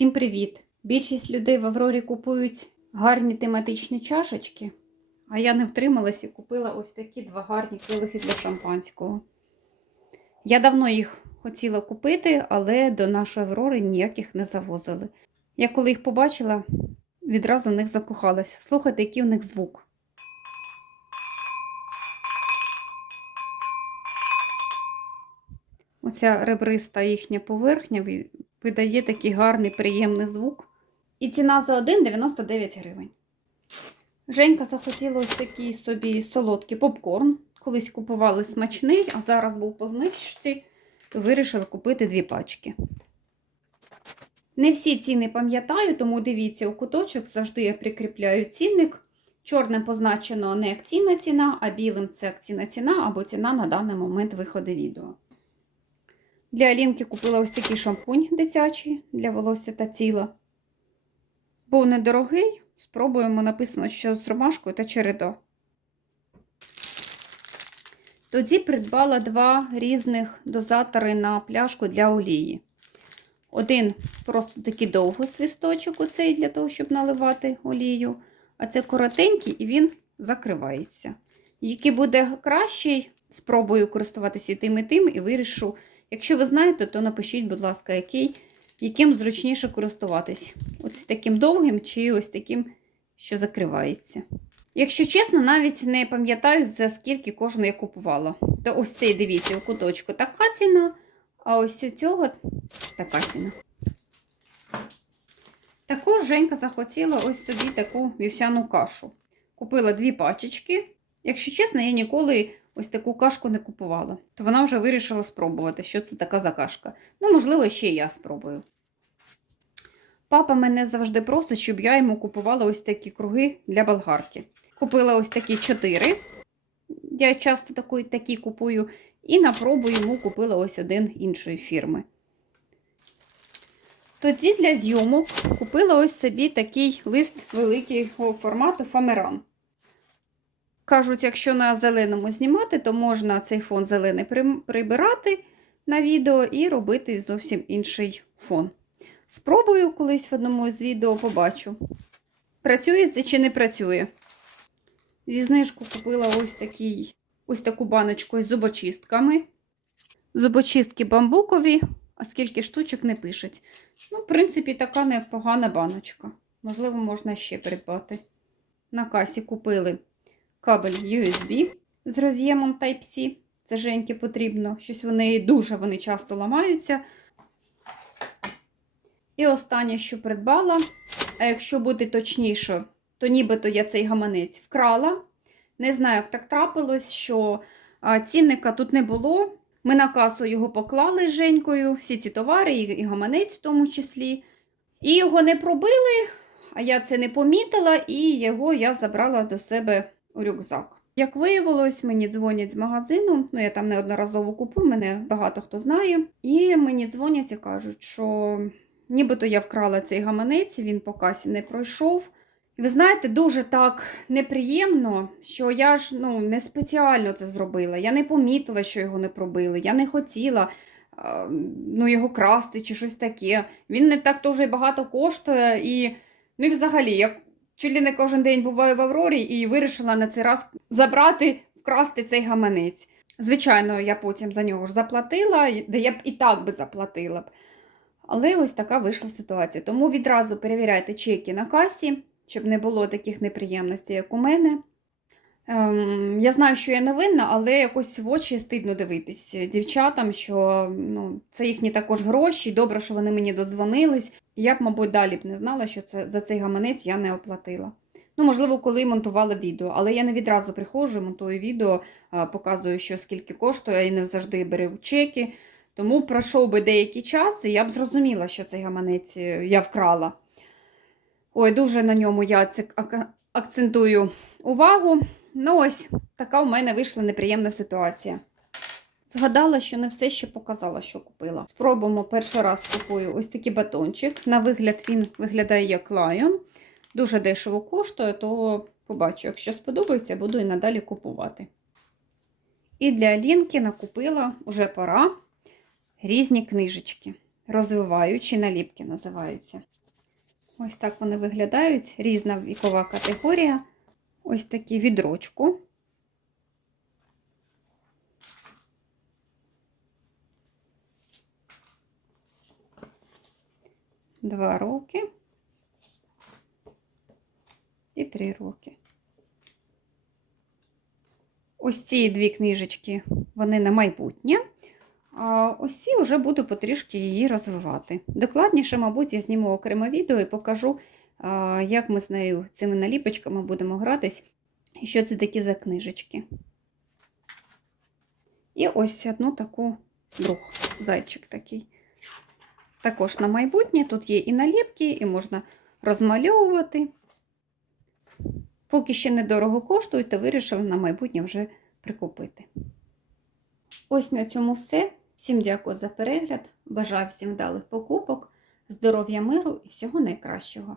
Всім привіт! Більшість людей в Аврорі купують гарні тематичні чашечки, а я не втрималась і купила ось такі два гарні килихи для шампанського. Я давно їх хотіла купити, але до нашої Аврори ніяких не завозили. Я коли їх побачила, відразу в них закохалась. Слухайте, який у них звук. Оця ребриста їхня поверхня видає такий гарний, приємний звук. І ціна за один 99 гривень. Женька захотіла ось такий собі солодкий попкорн. Колись купували смачний, а зараз був по знижці, то вирішила купити дві пачки. Не всі ціни пам'ятаю, тому дивіться у куточок, завжди я прикріпляю цінник. Чорним позначено не акційна ціна, а білим це акційна ціна або ціна на даний момент виходу відео. Для Алінки купила ось такий шампунь дитячий для волосся та тіла. Був недорогий. Спробуємо написано, що з ромашкою та чередо. Тоді придбала два різних дозатори на пляшку для олії. Один просто такий довгий свісточок, оцей для того, щоб наливати олію. А це коротенький і він закривається. Який буде кращий, спробую користуватися і тим, і тим, і вирішу. Якщо ви знаєте, то напишіть, будь ласка, який, яким зручніше користуватись. Ось таким довгим чи ось таким, що закривається. Якщо чесно, навіть не пам'ятаю, за скільки кожен я купувала. То ось цей, дивіться, у куточку така ціна, а ось у цього така ціна. Також Женька захотіла ось собі таку вівсяну кашу. Купила дві пачечки. Якщо чесно, я ніколи ось таку кашку не купувала. То вона вже вирішила спробувати, що це така за кашка. Ну, можливо, ще я спробую. Папа мене завжди просить, щоб я йому купувала ось такі круги для болгарки. Купила ось такі чотири. Я часто такі, такі купую. І на пробу йому купила ось один іншої фірми. Тоді для зйомок купила ось собі такий лист великого формату Фамеран. Кажуть, якщо на зеленому знімати, то можна цей фон зелений прибирати на відео і робити зовсім інший фон. Спробую колись в одному з відео побачу. Працює це чи не працює. Зі знижку купила ось, такий, ось таку баночку з зубочистками. Зубочистки бамбукові, а скільки штучок не пишуть. Ну, в принципі, така непогана баночка. Можливо, можна ще придбати. На касі купили кабель USB з роз'ємом Type-C. Це Женьки потрібно. Щось вони дуже вони часто ламаються. І останнє, що придбала, а якщо бути точніше, то нібито я цей гаманець вкрала. Не знаю, як так трапилось, що цінника тут не було. Ми на касу його поклали з Женькою, всі ці товари, і, гаманець в тому числі. І його не пробили, а я це не помітила, і його я забрала до себе рюкзак. Як виявилось, мені дзвонять з магазину, ну я там неодноразово купую, мене багато хто знає. І мені дзвонять і кажуть, що нібито я вкрала цей гаманець, він по касі не пройшов. І ви знаєте, дуже так неприємно, що я ж ну, не спеціально це зробила. Я не помітила, що його не пробили. Я не хотіла ну, його красти чи щось таке. Він не так дуже багато коштує. І, ну і взагалі, я чолі не кожен день буваю в Аврорі і вирішила на цей раз забрати, вкрасти цей гаманець. Звичайно, я потім за нього ж заплатила, де я б і так би заплатила б. Але ось така вийшла ситуація. Тому відразу перевіряйте чеки на касі, щоб не було таких неприємностей, як у мене. Ем, я знаю, що я не винна, але якось в очі стидно дивитись дівчатам, що ну, це їхні також гроші. Добре, що вони мені додзвонились. Я б, мабуть, далі б не знала, що це, за цей гаманець я не оплатила. Ну, можливо, коли монтувала відео, але я не відразу приходжу, монтую відео, показую, що скільки коштує, і не завжди беру чеки. Тому пройшов би деякий час, і я б зрозуміла, що цей гаманець е, я вкрала. Ой, дуже на ньому я ак- акцентую увагу. Ну, ось така у мене вийшла неприємна ситуація. Згадала, що не все ще показала, що купила. Спробуємо перший раз купую ось такий батончик. На вигляд він виглядає як лайон. Дуже дешево коштує, то побачу, якщо сподобається, буду і надалі купувати. І для Алінки накупила уже пора різні книжечки. розвиваючі наліпки називаються. Ось так вони виглядають. Різна вікова категорія. Ось такі відрочку. Два роки і три роки. Ось ці дві книжечки, вони на майбутнє. А ось ці вже буду потрішки її розвивати. Докладніше, мабуть, я зніму окреме відео і покажу, як ми з нею цими наліпочками будемо гратись, і що це такі за книжечки. І ось одну таку друг, зайчик такий. Також на майбутнє тут є і наліпки, і можна розмальовувати. Поки ще недорого коштують, то вирішили на майбутнє вже прикупити. Ось на цьому все. Всім дякую за перегляд. Бажаю всім вдалих покупок, здоров'я, миру і всього найкращого.